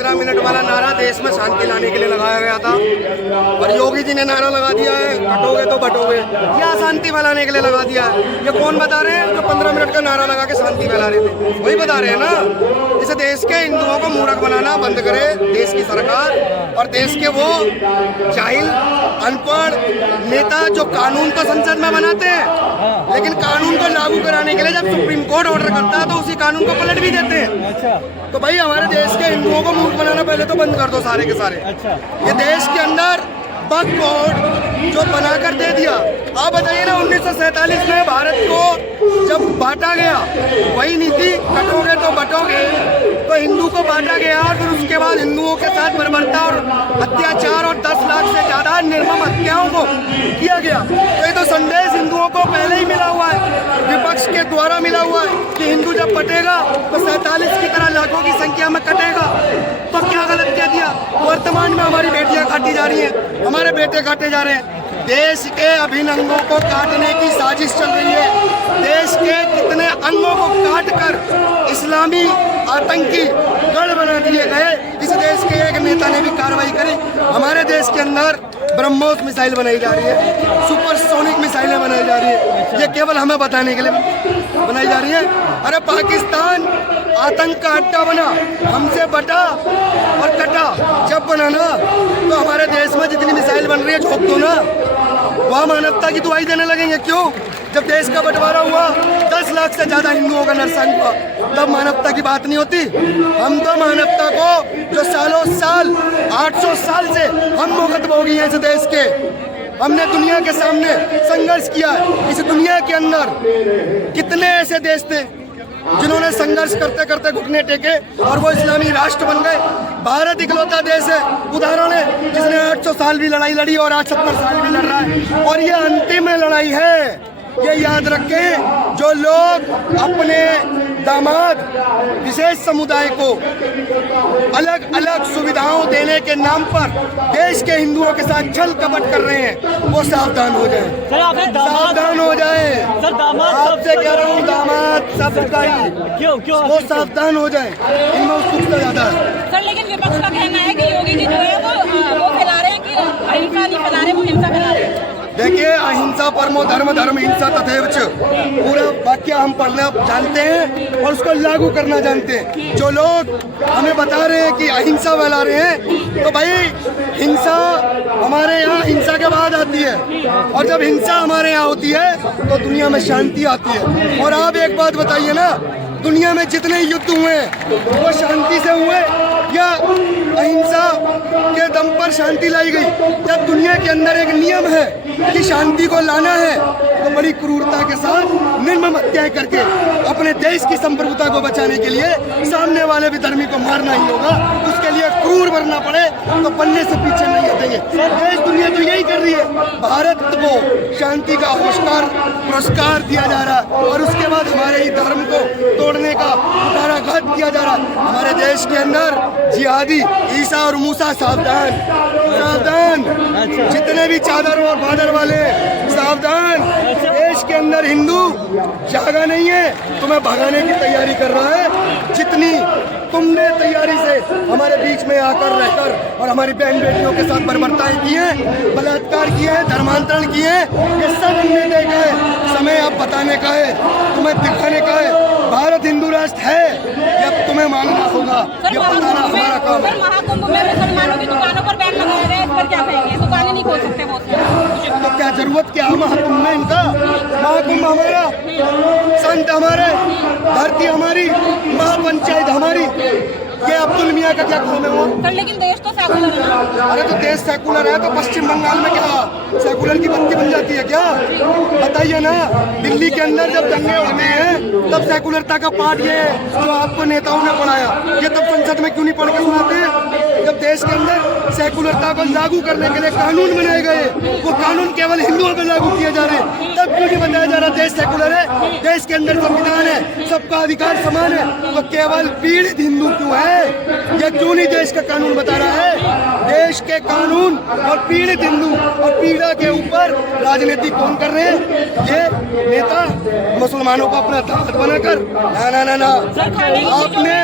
15 minute वाला नारा देश में शांति लाने के लिए लगाया गया था और योगी जी ने नारा लगा दिया है कटोगे तो बटोगे। क्या शांति फैलाने के लिए लगा दिया है? ये कौन बता रहे हैं जो 15 मिनट का नारा लगा के शांति फैला रहे थे? वही बता रहे हैं ना। इसे देश के हिंदुओं को मूर्ख बनाना बंद करे देश की सरकार और देश के वो जाहिल अनपढ़ नेता जो कानून तो संसद में बनाते हैं लेकिन कानून को लागू कराने के लिए जब सुप्रीम कोर्ट ऑर्डर करता है तो उसी कानून को पलट भी देते हैं। तो भाई हमारे देश के हिंदुओं को मूर्ख बनाना पहले तो बंद कर दो सारे के सारे। ये देश के अंदर वक्फ बोर्ड जो बनाकर दे दिया। आप बताइए ना 1947 में भारत को जब बांटा गया वही नीति कटोगे तो बटोगे, तो हिंदू को बांटा गया और फिर उसके बाद हिंदुओं के साथ बर्बरता और अत्याचार और 10 लाख से ज्यादा निर्मम हत्याओं को किया गया। तो ये तो संदेश हिंदुओं को पहले ही मिला हुआ है, विपक्ष के द्वारा मिला हुआ है कि हिंदू जब बटेगा तो 47 की तरह लाखों की संख्या में कटेगा। तो क्या गलत कह दिया? वर्तमान में हमारी बेटियां काटी जा रही हैं, हमारे बेटे काटे जा रहे हैं। देश के अभिन्न अंगों को काटने की साजिश चल रही है। देश के कितने अंगों को काटकर इस्लामी आतंकी गढ़ बना दिए गए। इस देश के एक नेता ने भी कार्रवाई करी। हमारे देश के अंदर ब्रह्मोस मिसाइल बनाई जा रही है, सुपरसोनिक मिसाइलें बनाई जा रही है। ये केवल हमें बताने के लिए बनाई जा रही है। अरे पाकिस्तान आतंक का अड्डा बना, हमसे बटा और कटा। जब बना ना तो हमारे देश में जितनी मिसाइल बन रही है झोंक दो ना, वहाँ मानवता की दुआई देने लगेंगे। क्यों? जब देश का बंटवारा हुआ 10 लाख से ज्यादा हिंदुओं का नरसंहार हुआ, तब मानवता की बात नहीं होती। हम तो मानवता को जो सालों साल 800 साल से हम मुकद्दम हो गए हैं इस देश के, हमने दुनिया के सामने संघर्ष किया है। इस दुनिया के अंदर कितने ऐसे देश थे जिन्होंने संघर्ष करते करते घुटने टेके और वो इस्लामी राष्ट्र बन गए। भारत इकलौता देश है, उदाहरण है, जिसने 800 साल भी लड़ाई लड़ी और आज 70 साल भी लड़ रहा है। और ये अंतिम लड़ाई है। ये याद रखें, जो लोग अपने दामाद विशेष समुदाय को अलग अलग सुविधाओं देने के नाम पर देश के हिंदुओं के साथ छल कपट कर रहे हैं, वो सावधान हो जाएं। सावधान हो जाएं। आपसे कह रहा हूँ, दामाद सबका ही वो सावधान हो जाएं। इनमें उत्सुकता ज्यादा है। सर लेकिन विपक्ष का कहना है कि योगी जी जो है वो फैला रहे हैं कि अहिंसा नहीं फैला रहे, वो हिंसा फैला रहे हैं। देखिए, अहिंसा परमो धर्म, धर्म हिंसा तथैव च, पूरा वाक्य हम पढ़ना जानते हैं और उसको लागू करना जानते हैं। जो लोग हमें बता रहे हैं कि अहिंसा फैला रहे हैं, तो भाई हिंसा हमारे यहाँ हिंसा के बाद आती है, और जब हिंसा हमारे यहाँ होती है तो दुनिया में शांति आती है। और आप एक बात बताइए ना, दुनिया में जितने युद्ध हुए वो शांति से हुए या अहिंसा के दम पर शांति लाई गई? जब दुनिया के अंदर एक नियम है कि शांति को लाना है तो बड़ी क्रूरता के साथ निर्मम हत्याएं करके अपने देश की संप्रभुता को बचाने के लिए सामने वाले विधर्मी को मारना ही होगा। उसके लिए क्रूर बनना पड़े तो बनने से पीछे नहीं हटेंगे। देश दुनिया तो यही कर रही है। भारत को शांति का पुरस्कार दिया जा रहा है और उसके बाद हमारे ही धर्म को तोड़ने का कुठाराघात किया जा रहा है। हमारे देश के अंदर जिहादी ईसा और मूसा सावधान, सावधान। जितने भी चादर और बादर वाले सावधान। देश के अंदर हिंदू जागा नहीं है, तुम्हें भगाने की तैयारी कर रहा है। जितनी तुमने तैयारी से हमारे बीच में आकर रहकर और हमारी बहन बेटियों के साथ बर्बरताएं की हैं, बलात्कार किए हैं, धर्मांतरण किए हैं, ये सब हमने देखा है। समय अब बताने का है, तुम्हें दिखाने का है। भारत हिंदू राष्ट्र है, ये तुम्हें मानना होगा, ये बताना हमारा काम है। महाकुंभ में मुसलमानों की दुकानों पर बैन लगाया गया है, इस पर क्या कहेंगे? दुकानें नहीं खोल सकते वो, तो क्या जरूरत क्या है महाकुंभ में इनका? महाकुंभ हमारा, संत हमारे, धरती हमारी, महापंचायत हमारी, ये अब्दुल मियाँ का क्या काम है वो? सर लेकिन देश तो सेकुलर है ना। अरे तो देश सेकुलर है तो पश्चिम बंगाल में क्या सेकुलर की बत्ती बन जाती है क्या? बताइए ना। दिल्ली के अंदर जब दंगे होते हैं तब सेकुलरता का पाठ ये जो आपको नेताओं ने पढ़ाया, ये तब संसद में क्यों नहीं पढ़ के सुनाते? जब देश के अंदर सेकुलरता को लागू करने के लिए कानून बनाए गए, वो कानून केवल हिंदुओं पर लागू किए जा रहे हैं, तब क्यों नहीं बताया जा रहा देश सेकुलर है? देश के अंदर संविधान है, सबका अधिकार समान है, तो केवल पीड़ित हिंदू क्यों है? ये क्यों नहीं देश का कानून बता रहा है? देश के कानून और पीड़ित हिंदू और पीड़ा के ऊपर राजनीति कौन कर रहे हैं? ये नेता मुसलमानों को अपना ताकत बनाकर। ना ना ना ना, आपने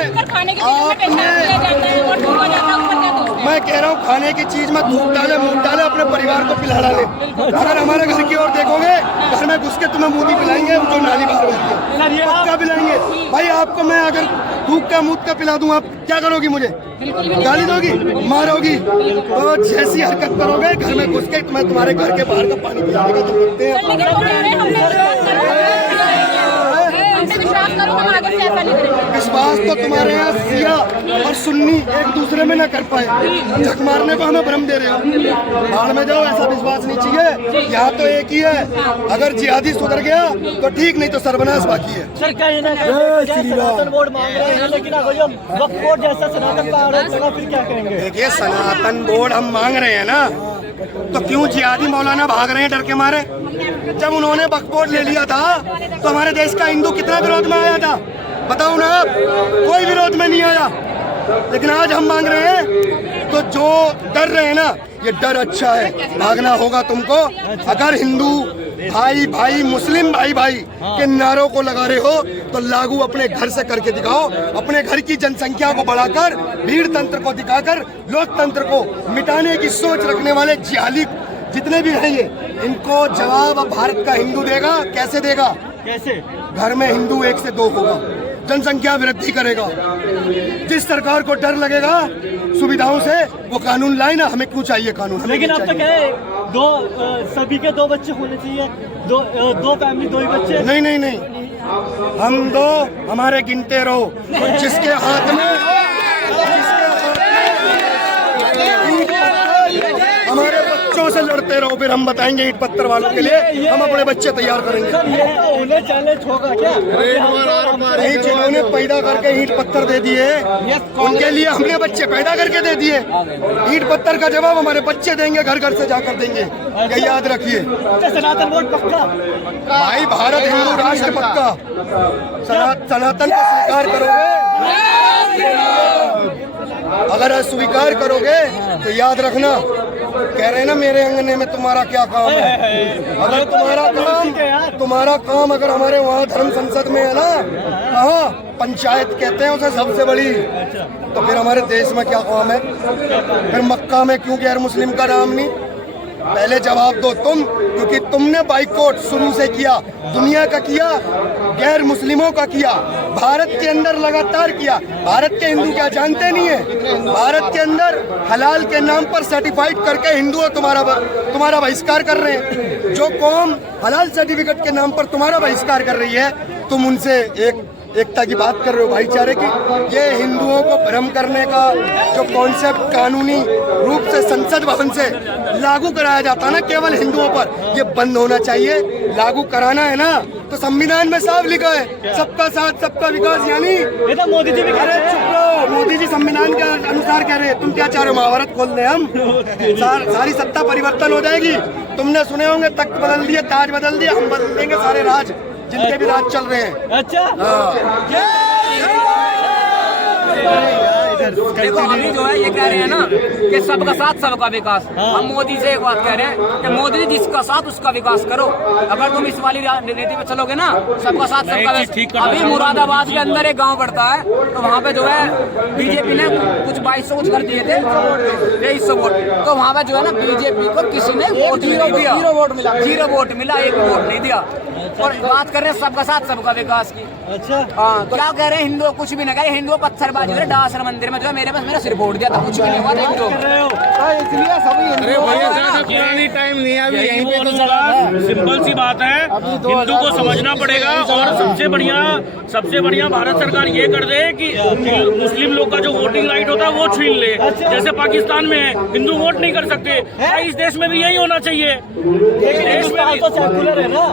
मैं कह रहा हूँ खाने की चीज में थूक डाले, मुंह डाले, अपने परिवार को पिला डाले। अगर हमारे घर की ओर देखोगे, घर में घुस के तुम्हें मूदी पिलाएंगे जो नाली बाहर होती है, पक्का पिलाएंगे। भाई आपको मैं अगर थूक का मूद का पिला दूं, आप क्या करोगी? मुझे गाली दोगी, मारोगी? तो जैसी हरकत करोगे घर में घुस के मैं तुम्हारे घर के बाहर का पानी पिलाने का तुम रखते हैं। लेकिन वो कह रहे हैं हमसे विश्वास करो, हम आगे से ऐसा नहीं करेंगे। विश्वास तो तुम्हारे यहाँ शिया और सुन्नी एक दूसरे में न कर पाए, झक मारने को हमें भ्रम दे रहे हो। बाढ़ में जाओ, ऐसा विश्वास नहीं चाहिए। यहाँ तो एक ही है, अगर जिहादी सुधर गया तो ठीक, नहीं तो सर्वनाश बाकी है। सर कहीं ना कहीं सनातन बोर्ड मांग रहे हैं, लेकिन अगर जो वक्फ बोर्ड जैसा सनातन का आरोप लगा, फिर क्या करेंगे? देखिए, सनातन बोर्ड हम मांग रहे हैं ना, तो क्यों जिहादी मौलाना भाग रहे हैं डर के मारे? जब उन्होंने वक्फ बोर्ड ले लिया था तो हमारे देश का हिंदू कितना विरोध में आया था? बताओ ना आप, कोई विरोध में नहीं आया। लेकिन आज हम मांग रहे हैं, तो जो डर रहे हैं ना, ये डर अच्छा है। भागना होगा तुमको। अगर हिंदू भाई भाई, मुस्लिम भाई भाई के नारों को लगा रहे हो तो लागू अपने घर से करके दिखाओ। अपने घर की जनसंख्या को बढ़ाकर, भीड़ तंत्र को दिखाकर, लोकतंत्र को मिटाने की सोच रखने वाले जिहादी जितने भी हैं, ये इनको जवाब अब भारत का हिंदू देगा। कैसे देगा? कैसे? घर में हिंदू 1 से 2 होगा, जनसंख्या वृद्धि करेगा। जिस सरकार को डर लगेगा सुविधाओं से, वो कानून लाए ना। हमें क्यों चाहिए कानून? लेकिन अब तो क्या है, सभी के 2 बच्चे होने चाहिए, दो फैमिली 2 ही बच्चे। नहीं नहीं नहीं, हम 2 हमारे गिनते रहो। जिसके हाथ में हमारे बच्चों से लड़ते रहो, फिर हम बताएंगे ईंट पत्थर वालों के लिए हम अपने बच्चे तैयार करेंगे। सर ये तो उन्हें चैलेंज होगा क्या? नहीं, जिन्होंने पैदा करके ईंट पत्थर दे दिए, उनके लिए हमने बच्चे पैदा करके दे दिए। ईंट पत्थर का जवाब हमारे बच्चे देंगे, घर घर से जाकर देंगे। ये याद रखिए। सनातन बोर्ड पक्का? भाई भारत हिंदू राष्ट्र पक्का। सनातन को स्वीकार करोगे, अगर अस्वीकार करोगे तो याद रखना, कह रहे हैं ना मेरे अंगने में तुम्हारा क्या काम है। अगर तुम्हारा काम अगर हमारे वहाँ धर्म संसद में है ना, कहाँ पंचायत कहते हैं उसे सबसे बड़ी, तो फिर हमारे देश में क्या काम है? फिर मक्का में क्यों गैर मुस्लिम का नाम नहीं? पहले जवाब दो तुम, क्योंकि तुमने बाइकआउट शुरू से किया, दुनिया का किया, गैर मुस्लिमों का किया, भारत के अंदर लगातार किया। भारत के हिंदू क्या जानते नहीं है? भारत के अंदर हलाल के नाम पर सर्टिफाइड करके हिंदू तुम्हारा बहिष्कार कर रहे हैं। जो कौम हलाल सर्टिफिकेट के नाम पर तुम्हारा बहिष्कार कर रही है, तुम उनसे एकता की बात कर रहे हो, भाईचारे की। ये हिंदुओं को भ्रम करने का जो कॉन्सेप्ट कानूनी रूप से संसद भवन से लागू कराया जाता ना केवल हिंदुओं पर, ये बंद होना चाहिए। लागू कराना है ना तो संविधान में साफ लिखा है, सबका साथ सबका विकास। यानी ये तो मोदी जी भी कह रहे हैं। चुप रहो, मोदी जी संविधान के अनुसार कह रहे हैं। तुम क्या चाह रहे हो? महाभारत खोल दें हम? सारी सत्ता परिवर्तन हो जाएगी। तुमने सुने होंगे तख्त बदल दिए, ताज बदल दिया, हम बदल देंगे सारे राज जिनके भी राज चल रहे हैं। अच्छा देखो अभी जो है ये कह रहे हैं ना कि सबका साथ सबका विकास। हम मोदी से एक बात कह रहे हैं कि मोदी जी जिसका साथ उसका विकास करो। अगर तुम इस वाली नीति पे चलोगे ना, सबका साथ सबका विकास। अभी मुरादाबाद के अंदर एक गांव पड़ता है, तो वहाँ पे जो है बीजेपी ने कुछ 2200 कुछ कर दिए थे, 2300 वोट। तो वहाँ पे जो है ना बीजेपी को किसी ने वोट नहीं दिया, 0 वोट मिला, 1 वोट नहीं दिया। और बात कर रहे हैं सबका साथ सबका विकास की। अच्छा हाँ, तो क्या कह रहे हैं? हिंदू कुछ भी ना कहे, हिंदू पत्थरबाजी हो रहे। डासर मंदिर में जो है मेरे पास मेरा सिर फोड़ दिया था, कुछ भी नहीं हुआ। इसलिए सभी पुरानी टाइम नहीं है अभी यहीं पे तो चला। सिंपल सी बात है, हिंदू को समझना पड़ेगा। और सबसे बढ़िया भारत सरकार ये कर दे कि मुस्लिम लोग का जो वोटिंग राइट होता है वो छीन ले। जैसे पाकिस्तान में है, हिंदू वोट नहीं कर सकते। इस देश में भी यही होना चाहिए। देश में तो सेकुलर है ना?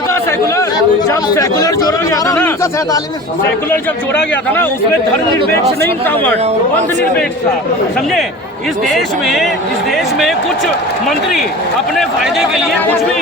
का सेकुलर, जब सेकुलर जोड़ा गया था ना, सेकुलर जब जोड़ा गया था ना, उसमें धर्मनिरपेक्ष नहीं था, वर्ड पंथ निरपेक्ष था। समझे? इस देश में कुछ मंत्री अपने फायदे के लिए कुछ भी